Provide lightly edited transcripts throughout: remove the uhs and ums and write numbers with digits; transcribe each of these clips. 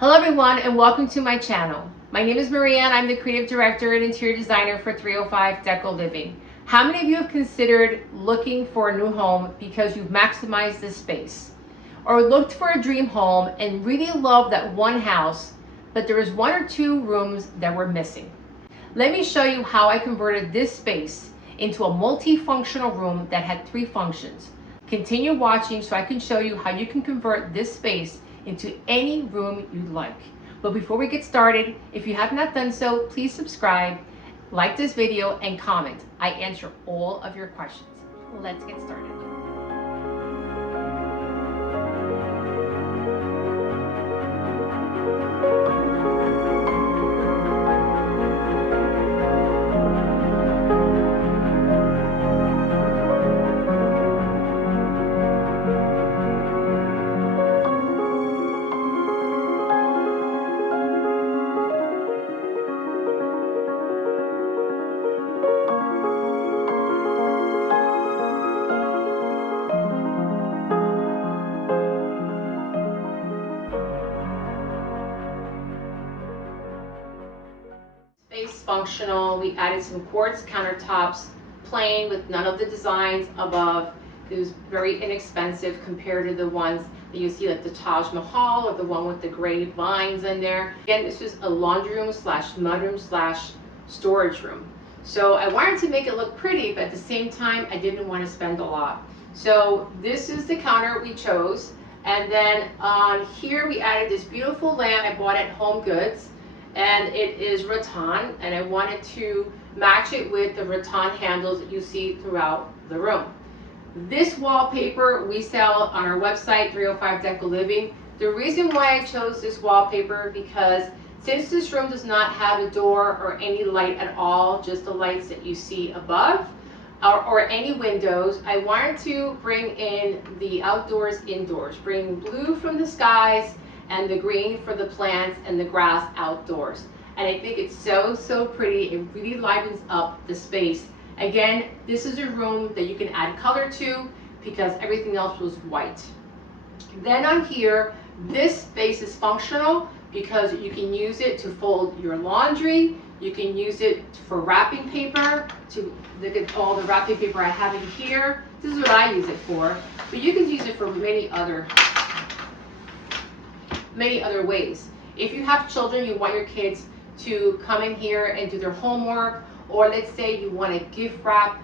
Hello everyone and welcome to my channel. My name is Maria and I'm the creative director and interior designer for 305 Decor Living. How many of you have considered looking for a new home because you've maximized this space? Or looked for a dream home and really loved that one house, but there was one or two rooms that were missing? Let me show you how I converted this space into a multifunctional room that had 3 functions. Continue watching so I can show you how you can convert this space into any room you'd like. But before we get started, if you have not done so, please subscribe, like this video, and comment. I answer all of your questions. Let's get started. Space functional. We added some quartz countertops, plain with none of the designs above. It was very inexpensive compared to the ones that you see like the Taj Mahal or the one with the gray vines in there. Again, this was a laundry room slash mudroom slash storage room. So I wanted to make it look pretty, but at the same time, I didn't want to spend a lot. So this is the counter we chose. And then on here, we added this beautiful lamp I bought at Home Goods. And it is rattan, and I wanted to match it with the rattan handles that you see throughout the room. This wallpaper we sell on our website, 305 Decor Living. The reason why I chose this wallpaper because since this room does not have a door or any light at all, just the lights that you see above, or any windows, I wanted to bring in the outdoors indoors, bring blue from the skies and the green for the plants and the grass outdoors. And I think it's so pretty. It really livens up the space. Again, this is a room that you can add color to because everything else was white. Then on here, this space is functional because you can use it to fold your laundry. You can use it for wrapping paper. To look at all the wrapping paper I have in here. This is what I use it for, but you can use it for many other ways. If you have children, you want your kids to come in here and do their homework, or let's say you want to gift wrap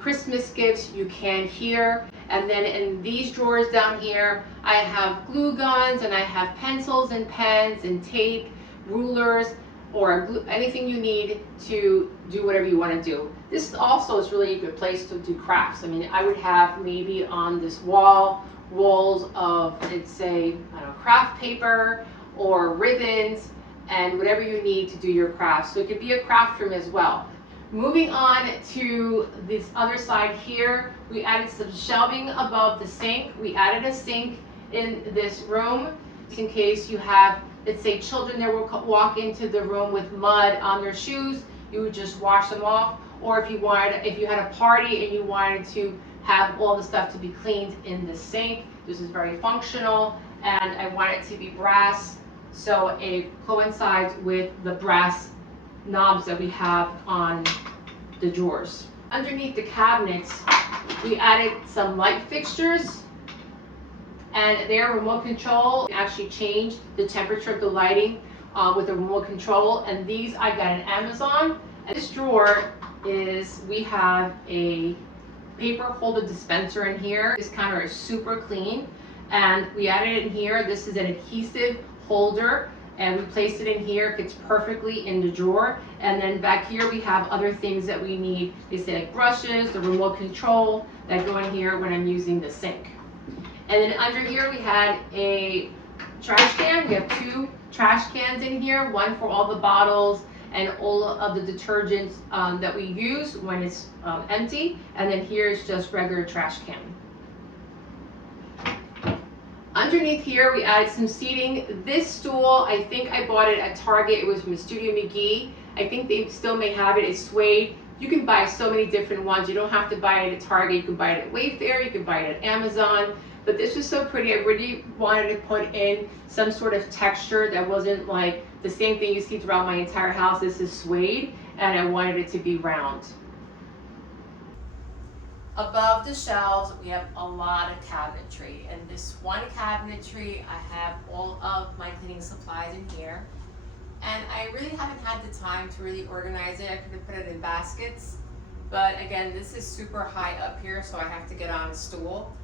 Christmas gifts, you can here. And then in these drawers down here, I have glue guns and I have pencils and pens and tape, rulers, or anything you need to do whatever you want to do. This also is really a good place to do crafts. I mean, I would have maybe on this wall rolls of, let's say, I don't know, craft paper or ribbons and whatever you need to do your crafts. So it could be a craft room as well. Moving on to this other side here, we added some shelving above the sink. We added a sink in this room in case you have, let's say, children that will walk into the room with mud on their shoes. You would just wash them off. Or if you had a party and you wanted to have all the stuff to be cleaned in the sink. This is very functional, and I want it to be brass, so it coincides with the brass knobs that we have on the drawers. Underneath the cabinets, we added some light fixtures, and they're remote control. You can actually change the temperature of the lighting with a remote control, and these I got on Amazon. And this drawer we have a paper holder dispenser in here. This counter is super clean, and we added it in here. This is an adhesive holder, and we placed it in here. It fits perfectly in the drawer. And then back here we have other things that we need. They say like brushes, the remote control that go in here when I'm using the sink. And then under here we had a trash can. We have 2 trash cans in here, one for all the bottles and all of the detergents that we use when it's empty. And then here is just regular trash can. Underneath here, we added some seating. This stool, I think I bought it at Target. It was from Studio McGee. I think they still may have it. It's suede. You can buy so many different ones. You don't have to buy it at Target. You can buy it at Wayfair. You can buy it at Amazon. But this was so pretty. I really wanted to put in some sort of texture that wasn't like the same thing you see throughout my entire house. This is suede, and I wanted it to be round. Above the shelves, we have a lot of cabinetry. And this one cabinetry, I have all of my cleaning supplies in here. And I really haven't had the time to really organize it. I could have put it in baskets. But again, this is super high up here, so I have to get on a stool.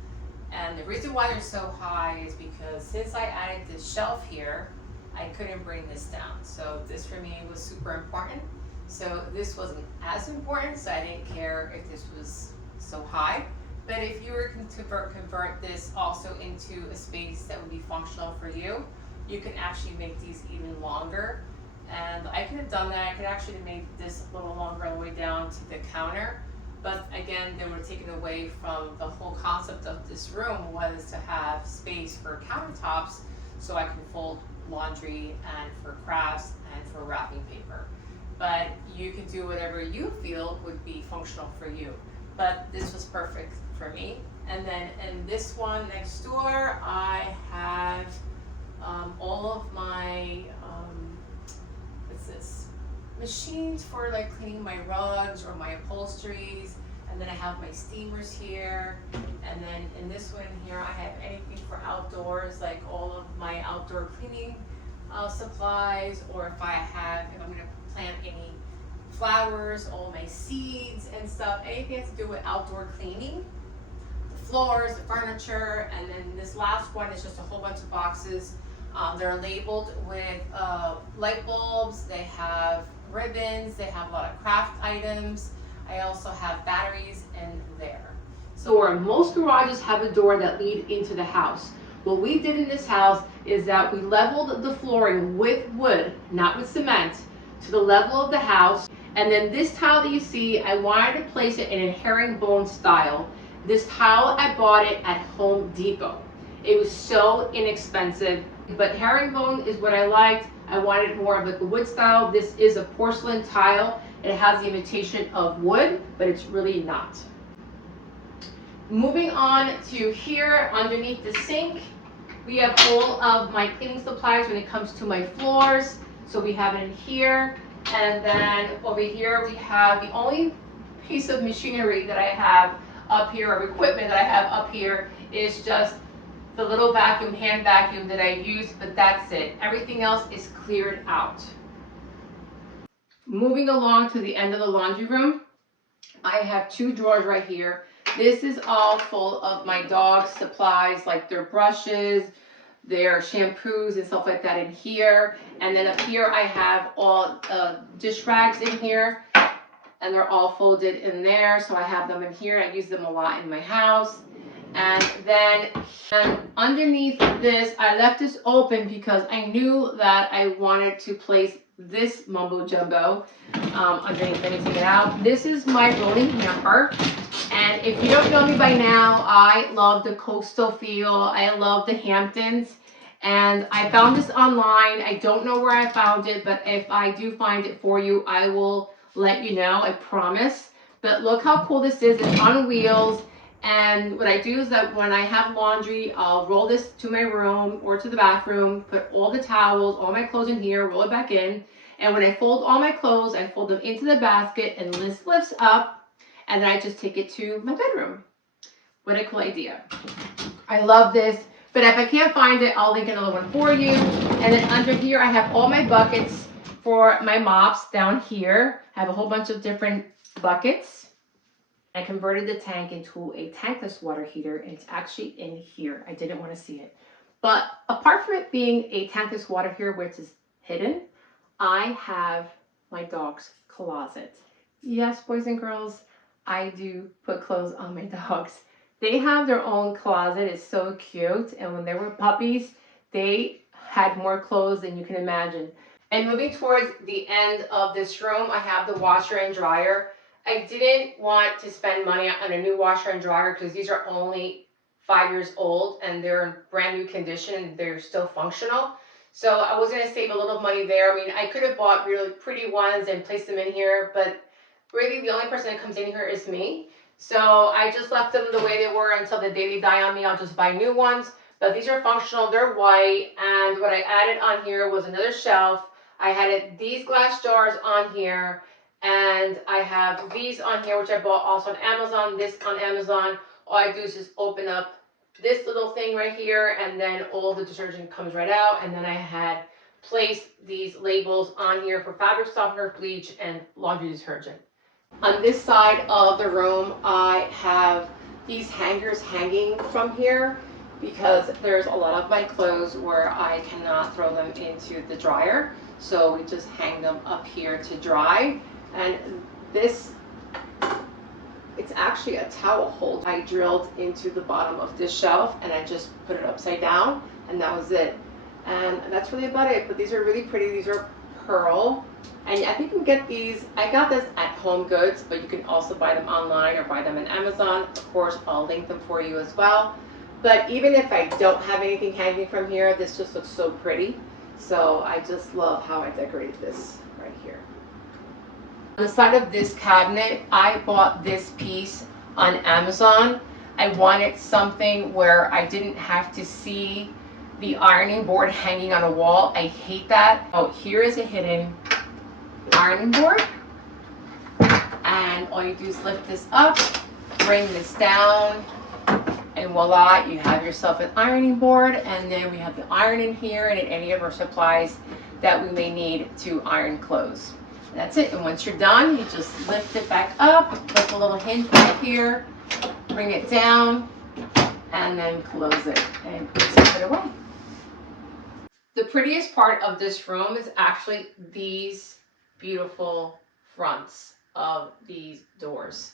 And the reason why they're so high is because since I added this shelf here, I couldn't bring this down. So this for me was super important. So this wasn't as important, so I didn't care if this was so high. But if you were to convert this also into a space that would be functional for you, you can actually make these even longer. And I could have done that. I could actually have made this a little longer all the way down to the counter. But again, they were taken away from the whole concept of this room was to have space for countertops so I can fold laundry and for crafts and for wrapping paper. But you can do whatever you feel would be functional for you. But this was perfect for me. And then in this one next door, I have all of my, what's this? Machines for like cleaning my rugs or my upholsteries. And then I have my steamers here. And then in this one here, I have anything for outdoors, like all of my outdoor cleaning supplies, or if I'm gonna plant any flowers, all my seeds and stuff, anything that has to do with outdoor cleaning, the floors, the furniture. And then this last one is just a whole bunch of boxes. They're labeled with light bulbs, they have ribbons, they have a lot of craft items. I also have batteries in there. So most garages have a door that lead into the house. What we did in this house is that we leveled the flooring with wood, not with cement, to the level of the house. And then this tile that you see, I wanted to place it in a herringbone style. This tile, I bought it at Home Depot. It was so inexpensive, but herringbone is what I liked. I wanted more of like a wood style. This is a porcelain tile. It has the imitation of wood, but it's really not. Moving on to here, underneath the sink, we have all of my cleaning supplies when it comes to my floors. So we have it in here. And then over here, we have the only piece of machinery that I have up here, or equipment that I have up here, is just the little vacuum, hand vacuum that I use, but that's it. Everything else is cleared out. Moving along to the end of the laundry room, I have two drawers right here. This is all full of my dog's supplies, like their brushes, their shampoos and stuff like that in here. And then up here I have all dish rags in here, and they're all folded in there. So I have them in here. I use them a lot in my house. And then underneath this, I left this open because I knew that I wanted to place this mumbo jumbo underneath. Let me take it out. This is my rolling hamper. And if you don't know me by now, I love the coastal feel. I love the Hamptons. And I found this online. I don't know where I found it, but if I do find it for you, I will let you know, I promise. But look how cool this is. It's on wheels. And what I do is that when I have laundry, I'll roll this to my room or to the bathroom, put all the towels, all my clothes in here, roll it back in. And when I fold all my clothes, I fold them into the basket, and this lifts up, and then I just take it to my bedroom. What a cool idea. I love this, but if I can't find it, I'll link another one for you. And then under here, I have all my buckets for my mops down here. I have a whole bunch of different buckets. I converted the tank into a tankless water heater, and it's actually in here. I didn't want to see it. But apart from it being a tankless water heater, which is hidden, I have my dog's closet. Yes, boys and girls, I do put clothes on my dogs. They have their own closet. It's so cute. And when they were puppies, they had more clothes than you can imagine. And moving towards the end of this room, I have the washer and dryer. I didn't want to spend money on a new washer and dryer because these are only 5 years old and they're in brand new condition and they're still functional. So I was going to save a little money there. I mean, I could have bought really pretty ones and placed them in here, but really the only person that comes in here is me. So I just left them the way they were until the day they die on me. I'll just buy new ones. But these are functional, they're white, and what I added on here was another shelf. I had these glass jars on here, and I have these on here, which I bought also on Amazon, this on Amazon. All I do is just open up this little thing right here, and then all the detergent comes right out. And then I had placed these labels on here for fabric softener, bleach, and laundry detergent. On this side of the room, I have these hangers hanging from here because there's a lot of my clothes where I cannot throw them into the dryer. So we just hang them up here to dry. And this, it's actually a towel holder. I drilled into the bottom of this shelf and I just put it upside down, and that was it. And that's really about it. But these are really pretty. These are pearl. And I think you can get these, I got this at Home Goods, but you can also buy them online or buy them on Amazon. Of course, I'll link them for you as well. But even if I don't have anything hanging from here, this just looks so pretty. So I just love how I decorated this right here. On the side of this cabinet, I bought this piece on Amazon. I wanted something where I didn't have to see the ironing board hanging on a wall. I hate that. Oh, here is a hidden ironing board. And all you do is lift this up, bring this down, and voila, you have yourself an ironing board. And then we have the iron in here and any of our supplies that we may need to iron clothes. And that's it. And once you're done, you just lift it back up, put the little hinge right here, bring it down, and then close it and zip it away. The prettiest part of this room is actually these beautiful fronts of these doors.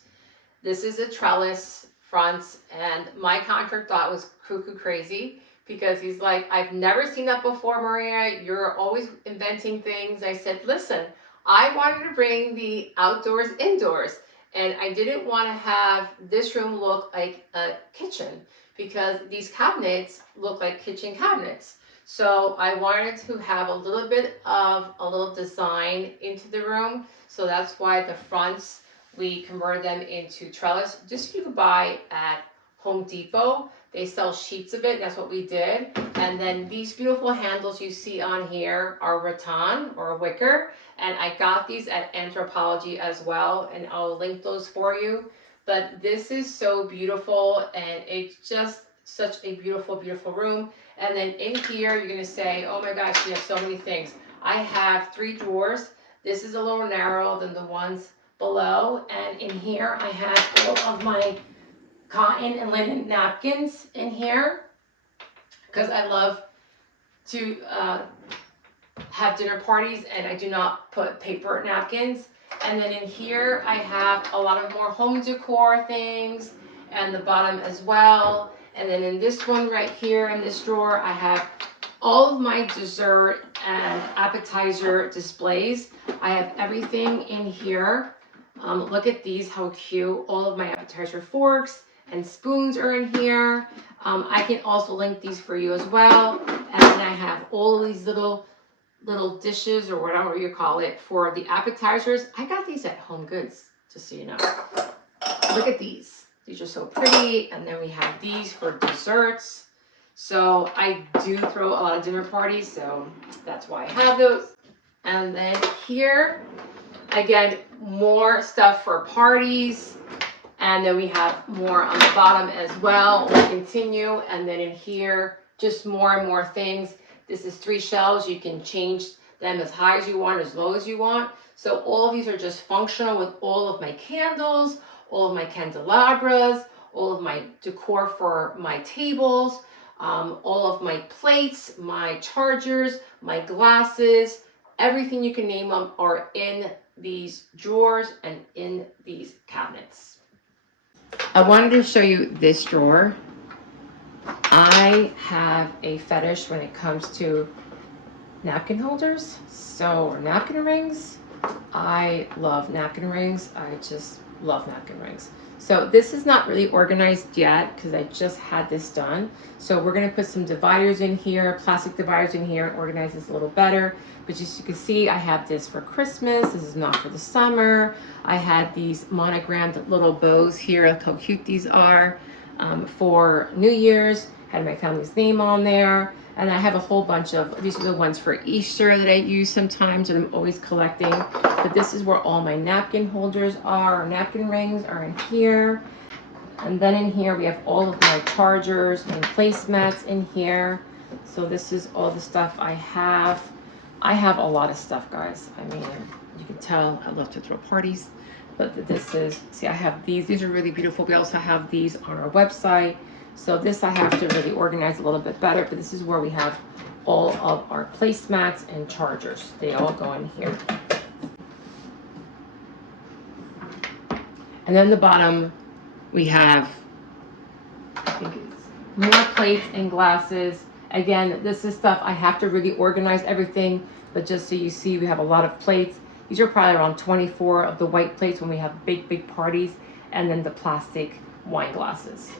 This is a trellis fronts, and my contractor thought it was cuckoo crazy because he's like, I've never seen that before, Maria. You're always inventing things. I said, listen, I wanted to bring the outdoors indoors, and I didn't want to have this room look like a kitchen because these cabinets look like kitchen cabinets. So I wanted to have a little bit of a little design into the room. So that's why the fronts, we converted them into trellis. Just you can buy at Home Depot. They sell sheets of it. That's what we did. And then these beautiful handles you see on here are rattan or wicker. And I got these at Anthropologie as well. And I'll link those for you. But this is so beautiful, and it's just such a beautiful, beautiful room. And then in here, you're gonna say, oh my gosh, you have so many things. I have 3 drawers. This is a little narrow than the ones below. And in here, I have all of my cotton and linen napkins in here because I love to have dinner parties and I do not put paper napkins. And then in here, I have a lot of more home decor things, and the bottom as well. And then in this one right here in this drawer, I have all of my dessert and appetizer displays. I have everything in here. Look at these, how cute. All of my appetizer forks and spoons are in here. I can also link these for you as well. And then I have all of these little dishes or whatever you call it for the appetizers. I got these at Home Goods, just so you know. Look at these. These are so pretty. And then we have these for desserts. So I do throw a lot of dinner parties, so that's why I have those. And then here, again, more stuff for parties. And then we have more on the bottom as well. We'll continue. And then in here, just more and more things. This is 3 shelves. You can change them as high as you want, as low as you want. So all of these are just functional with all of my candles, all of my candelabras, all of my decor for my tables, all of my plates, my chargers, my glasses, everything you can name them are in these drawers and in these cabinets. I wanted to show you this drawer. I have a fetish when it comes to napkin holders, or napkin rings. I love napkin rings. I just love napkin rings. So this is not really organized yet because I just had this done. So we're gonna put some dividers in here, plastic dividers in here, and organize this a little better. But as you can see, I have this for Christmas. This is not for the summer. I had these monogrammed little bows here. Look how cute these are. For New Year's, had my family's name on there. And I have a whole bunch of, these are the ones for Easter that I use sometimes and I'm always collecting. But this is where all my napkin holders are, or napkin rings are in here. And then in here we have all of my chargers and placemats in here. So this is all the stuff I have. I have a lot of stuff, guys. I mean, you can tell I love to throw parties. But this is, see, I have these are really beautiful. We also have these on our website. So this I have to really organize a little bit better, but this is where we have all of our placemats and chargers. They all go in here. And then the bottom, we have, I think it's more plates and glasses. Again, this is stuff I have to really organize everything, but just so you see, we have a lot of plates. These are probably around 24 of the white plates when we have big, big parties, and then the plastic wine glasses.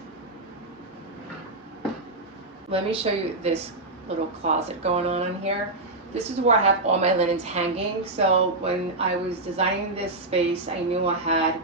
Let me show you this little closet going on in here. This is where I have all my linens hanging. So when I was designing this space, I knew I had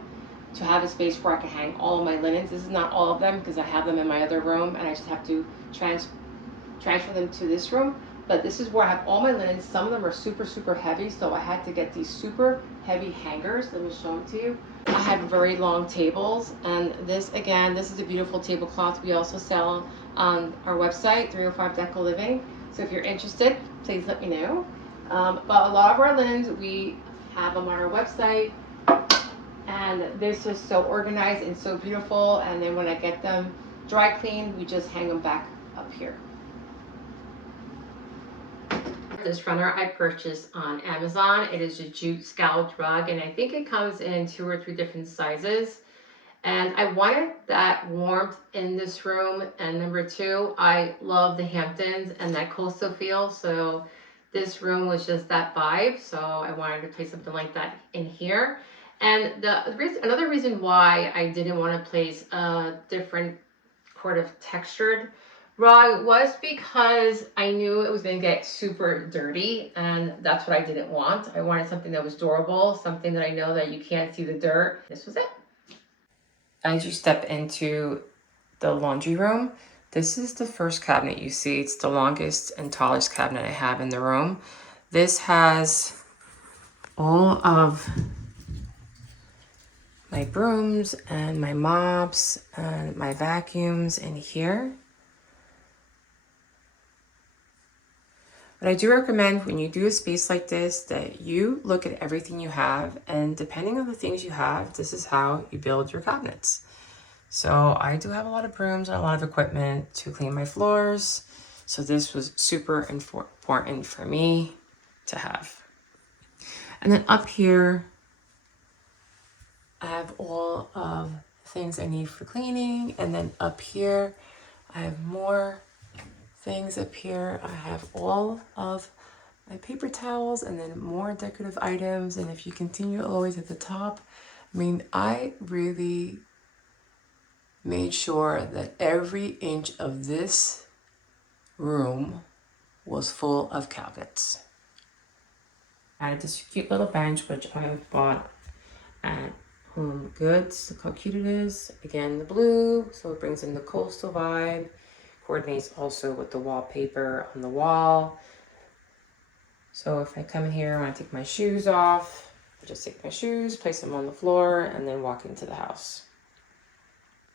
to have a space where I could hang all of my linens. This is not all of them because I have them in my other room and I just have to transfer them to this room. But this is where I have all my linens. Some of them are super, super heavy, so I had to get these super heavy hangers. Let me show them to you. I have very long tables, and this, again, this is a beautiful tablecloth we also sell on our website, 305 Deco Living. So if you're interested, please let me know. But a lot of our linens, we have them on our website, and this is so organized and so beautiful. And then when I get them dry cleaned, we just hang them back up here. This runner I purchased on Amazon. It is a jute scalloped rug, and I think it comes in 2 or 3 different sizes. And I wanted that warmth in this room. And number 2, I love the Hamptons and that coastal feel. So this room was just that vibe. So I wanted to place something like that in here. And another reason why I didn't want to place a different sort of textured rug was because I knew it was going to get super dirty, and that's what I didn't want. I wanted something that was durable, something that I know that you can't see the dirt. This was it. As you step into the laundry room, this is the first cabinet you see. It's the longest and tallest cabinet I have in the room. This has all of my brooms and my mops and my vacuums in here. But I do recommend when you do a space like this that you look at everything you have, and depending on the things you have, this is how you build your cabinets. So I do have a lot of brooms and a lot of equipment to clean my floors. So this was super important for me to have. And then up here, I have all of the things I need for cleaning. And then up here, I have more things up here. I have all of my paper towels and then more decorative items. And if you continue always at the top, I mean, I really made sure that every inch of this room was full of cabinets. I had this cute little bench, which I bought at Home Goods. Look how cute it is. Again, the blue, so it brings in the coastal vibe. Coordinates also with the wallpaper on the wall. So if I come in here, I want to take my shoes off. I just take my shoes, place them on the floor, and then walk into the house.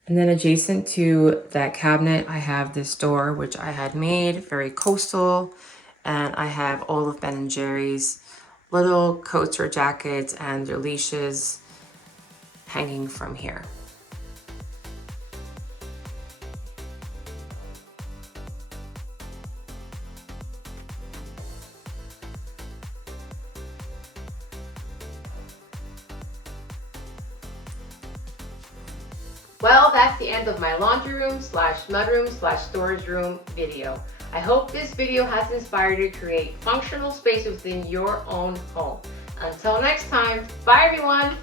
And then adjacent to that cabinet, I have this door, which I had made very coastal. And I have all of Ben & Jerry's little coats or jackets and their leashes hanging from here. Well, that's the end of my laundry room / mudroom / storage room video. I hope this video has inspired you to create functional space within your own home. Until next time, bye everyone!